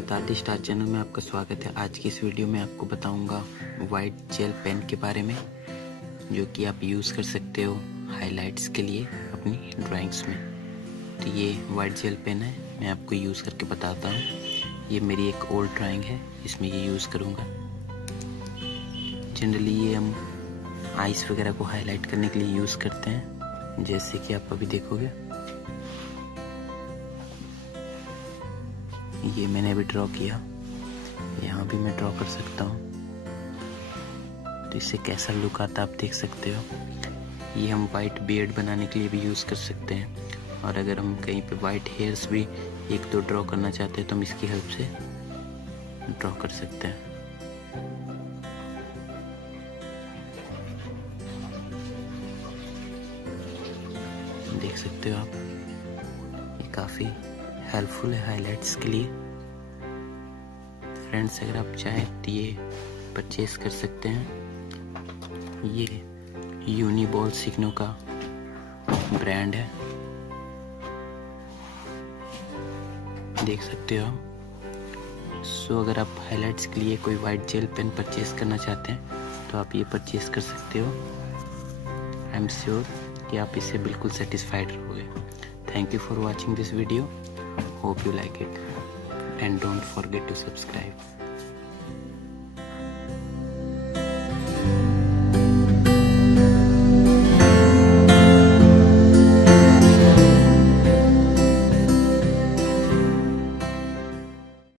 करतारटिस्ट आज चैनल में आपका स्वागत है। आज की इस वीडियो में आपको बताऊंगा वाइट जेल पेन के बारे में, जो कि आप यूज़ कर सकते हो हाइलाइट्स के लिए अपनी ड्राइंग्स में। तो ये वाइट जेल पेन है, मैं आपको यूज़ करके बताता हूँ। ये मेरी एक ओल्ड ड्राइंग है, इसमें ये यूज़ करूँगा। जनरली ये हम आइस वगैरह को हाईलाइट करने के लिए यूज़ करते हैं, जैसे कि आप अभी देखोगे। ये मैंने अभी ड्रॉ किया, यहाँ भी मैं ड्रॉ कर सकता हूँ। तो इससे कैसा लुक आता आप देख सकते हो। ये हम वाइट बियर्ड बनाने के लिए भी यूज़ कर सकते हैं, और अगर हम कहीं पे वाइट हेयर्स भी एक दो ड्रॉ करना चाहते हैं तो हम इसकी हेल्प से ड्रॉ कर सकते हैं। देख सकते हो आप, ये काफ़ी हेल्पफुल है हाइलाइट्स के लिए। फ्रेंड्स, अगर आप चाहें तो ये परचेस कर सकते हैं। ये यूनिबॉल सिग्नो का ब्रांड है, देख सकते हो आप। सो अगर आप हाइलाइट्स के लिए कोई वाइट जेल पेन परचेस करना चाहते हैं तो आप ये परचेस कर सकते हो। आई एम श्योर कि आप इससे बिल्कुल सेटिस्फाइड रहोगे। Thank you for watching this video. Hope you like it, and don't forget to subscribe.